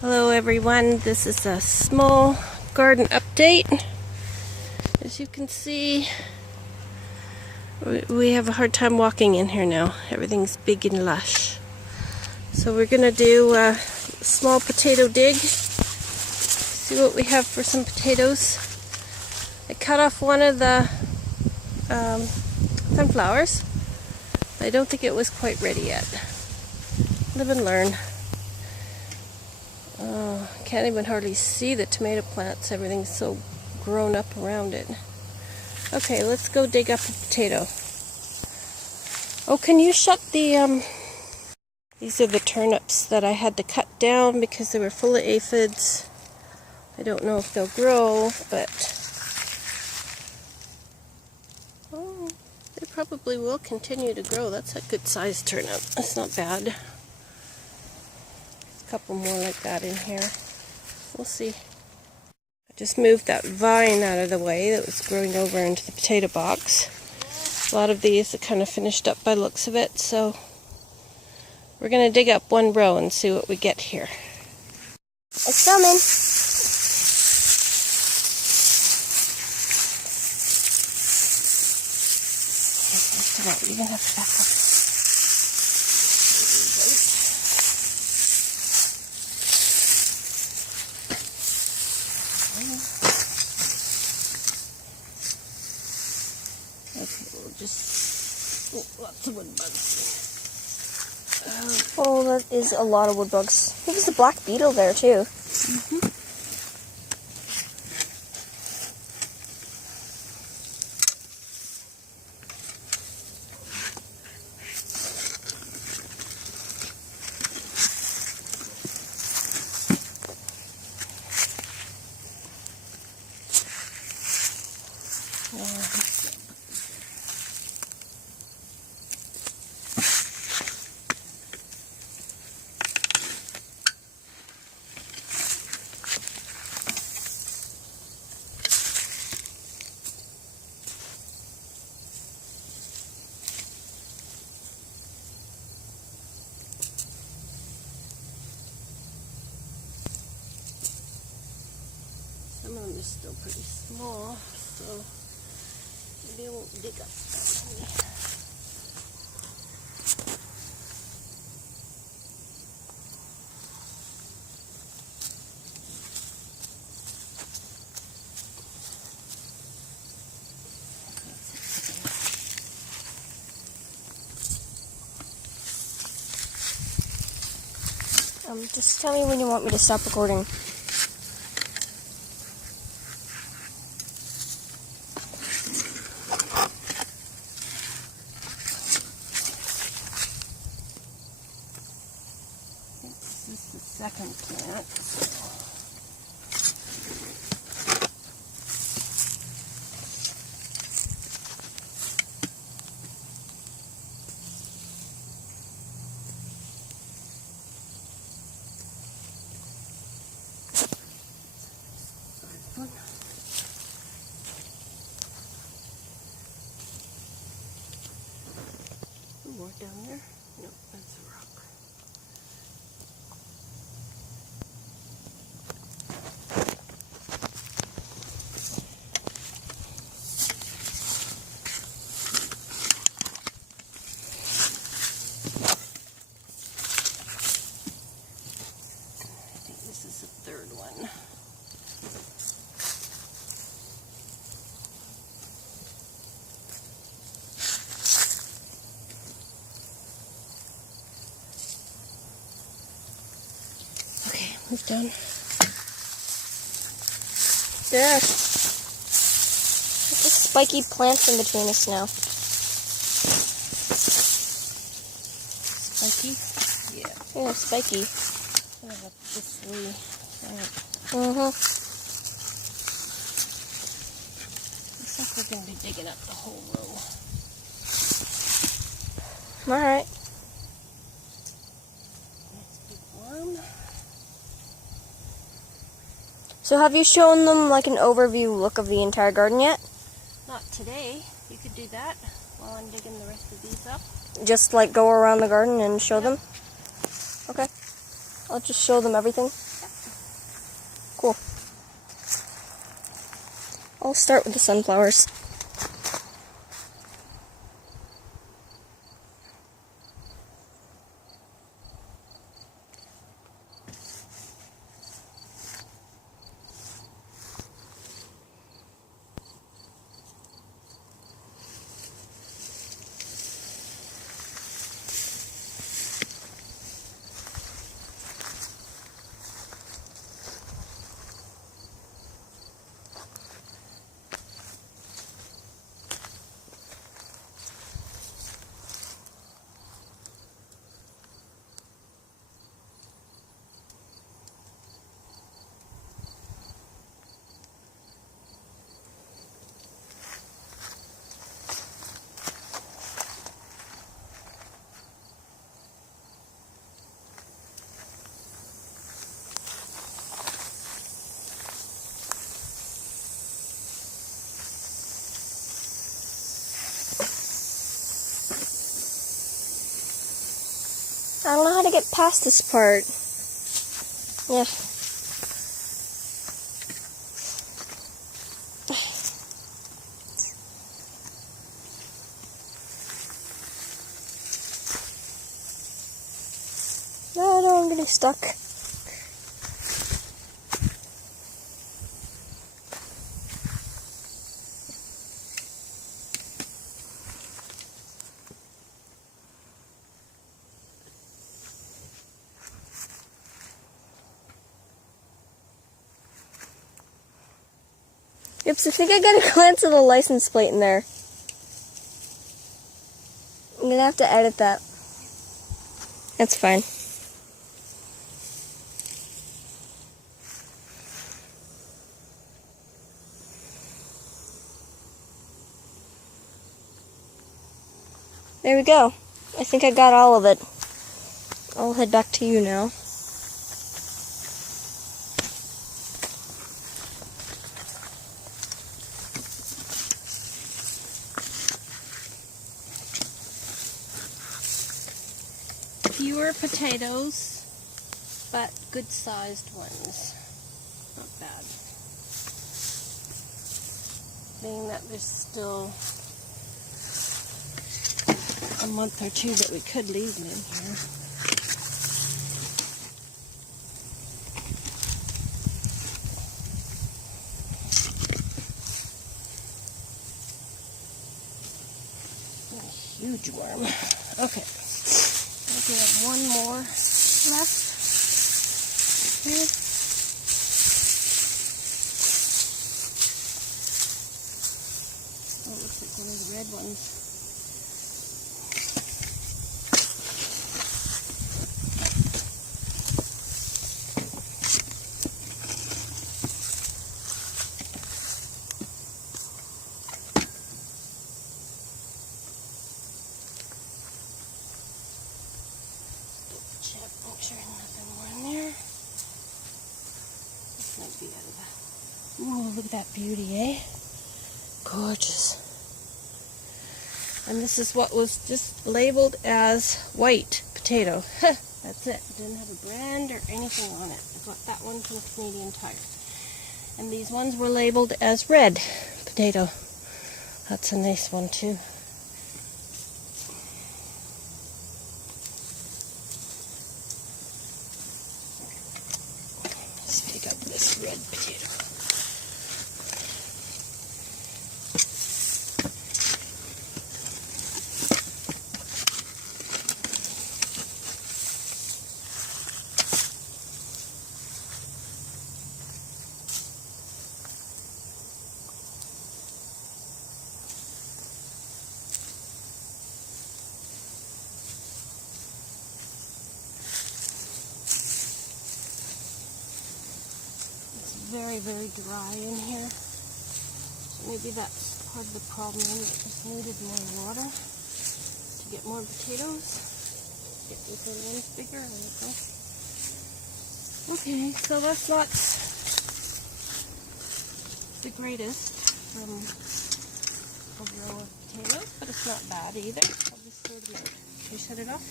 Hello everyone, this is a small garden update. As you can see, we have a hard time walking in here now. Everything's big and lush. So we're going to do a small potato dig. See what we have for some potatoes. I cut off one of the sunflowers. I don't think it was quite ready yet. Live and learn. Can't even hardly see the tomato plants. Everything's so grown up around it. Okay, let's go dig up a potato. Oh, can you shut the, These are the turnips that I had to cut down because they were full of aphids. I don't know if they'll grow, but oh, they probably will continue to grow. That's a good sized turnip. That's not bad. A couple more like that in here. We'll see. I just moved that vine out of the way that was growing over into the potato box. A lot of these are kind of finished up by the looks of it, so we're going to dig up one row and see what we get here. It's coming. You're going to have to back up. Okay, we'll just... Oh, lots of wood bugs. Oh, that is a lot of wood bugs. I think there's a black beetle there, too. Some of them are still pretty small, so maybe I won't dig up that many. Just tell me when you want me to stop recording. This is the second plant. More down there? Nope, that's a rock. I think this is the third one. Move down. There. There's spiky plants in between us now. Spiky? Yeah. Yeah, spiky. Kind of up this way. Looks like we're going to be digging up the whole row. Alright. Nice big worm. So have you shown them like an overview look of the entire garden yet? Not today. You could do that while I'm digging the rest of these up. Just like go around the garden and show them? Okay. I'll just show them everything. Yep. Cool. I'll start with the sunflowers. I don't know how to get past this part. Yeah. No, I'm getting stuck. Oops, I think I got a glance of the license plate in there. I'm gonna have to edit that. That's fine. There we go. I think I got all of it. I'll head back to you now. Fewer potatoes, but good-sized ones. Not bad. Being that there's still a month or two that we could leave them in here. A huge worm. Okay. We have one more left here. Oh, it looks like one of the red ones. Make sure nothing more in there. This might be out of that. Ooh, look at that beauty, eh? Gorgeous. And this is what was just labeled as white potato. That's it. It didn't have a brand or anything on it. I got that one from Canadian Tire. And these ones were labeled as red potato. That's a nice one too. Let's pick up this red potato. Very, very dry in here. So maybe that's part of the problem. It just needed more water to get more potatoes. Get these little ones bigger. There we go. Okay, so that's not the greatest from a row of potatoes, but it's not bad either. I'll just throw them out. Can you shut it off?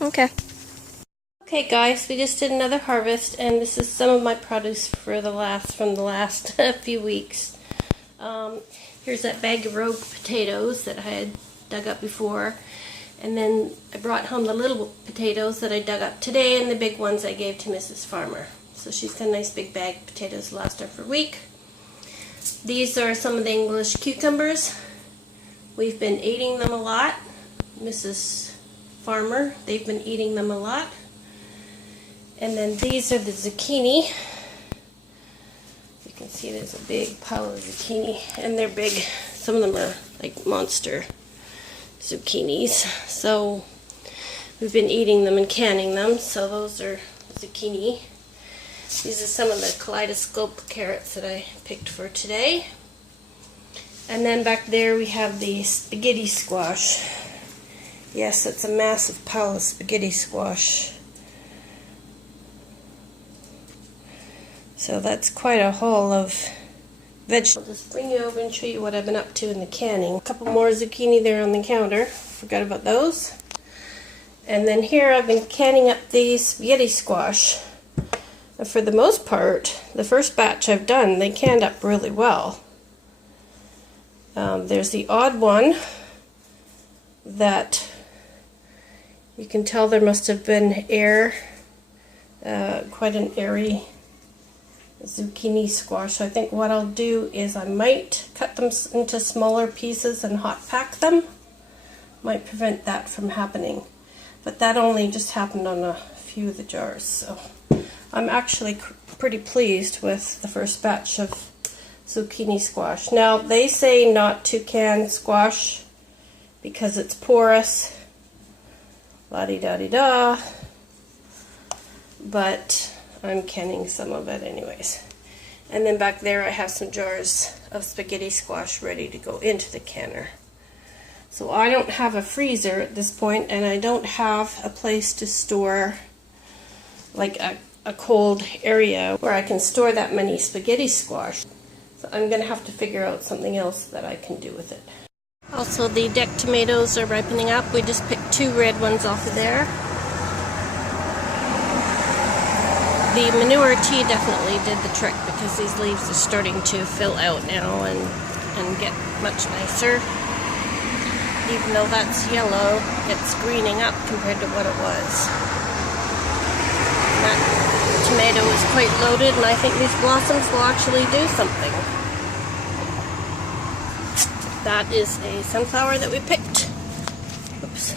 Okay. Okay guys, we just did another harvest, and this is some of my produce from the last few weeks. Here's that bag of rogue potatoes that I had dug up before, and then I brought home the little potatoes that I dug up today, and the big ones I gave to Mrs. Farmer. So she's got a nice big bag of potatoes to last her for a week. These are some of the English cucumbers. We've been eating them a lot. Mrs. Farmer, they've been eating them a lot. And then these are the zucchini. You can see there's a big pile of zucchini, and they're big. Some of them are like monster zucchinis. So we've been eating them and canning them. So those are zucchini. These are some of the kaleidoscope carrots that I picked for today. And then back there we have the spaghetti squash. Yes, it's a massive pile of spaghetti squash. So that's quite a haul of vegetables. I'll just bring you over and show you what I've been up to in the canning. A couple more zucchini there on the counter. Forgot about those. And then here I've been canning up these spaghetti squash. And for the most part, the first batch I've done, they canned up really well. There's the odd one that you can tell there must have been air, quite an airy zucchini squash. I think what I'll do is I might cut them into smaller pieces and hot pack them. Might prevent that from happening. But that only just happened on a few of the jars. So I'm actually pretty pleased with the first batch of zucchini squash. Now they say not to can squash because it's porous. La-di-da-di-da. But I'm canning some of it anyways. And then back there I have some jars of spaghetti squash ready to go into the canner. So I don't have a freezer at this point, and I don't have a place to store like a cold area where I can store that many spaghetti squash. So I'm going to have to figure out something else that I can do with it. Also, the deck tomatoes are ripening up. We just picked 2 red ones off of there. The manure tea definitely did the trick because these leaves are starting to fill out now and get much nicer. Even though that's yellow, it's greening up compared to what it was. That tomato is quite loaded, and I think these blossoms will actually do something. That is a sunflower that we picked. Oops.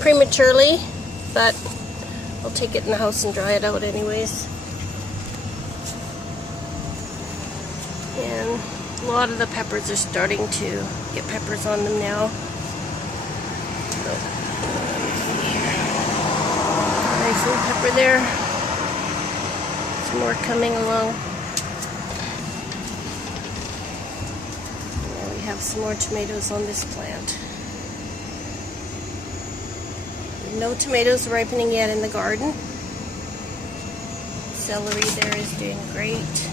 Prematurely, but I'll take it in the house and dry it out anyways. And a lot of the peppers are starting to get peppers on them now. So, let me see here. Nice little pepper there. Some more coming along. And we have some more tomatoes on this plant. No tomatoes ripening yet in the garden. Celery there is doing great.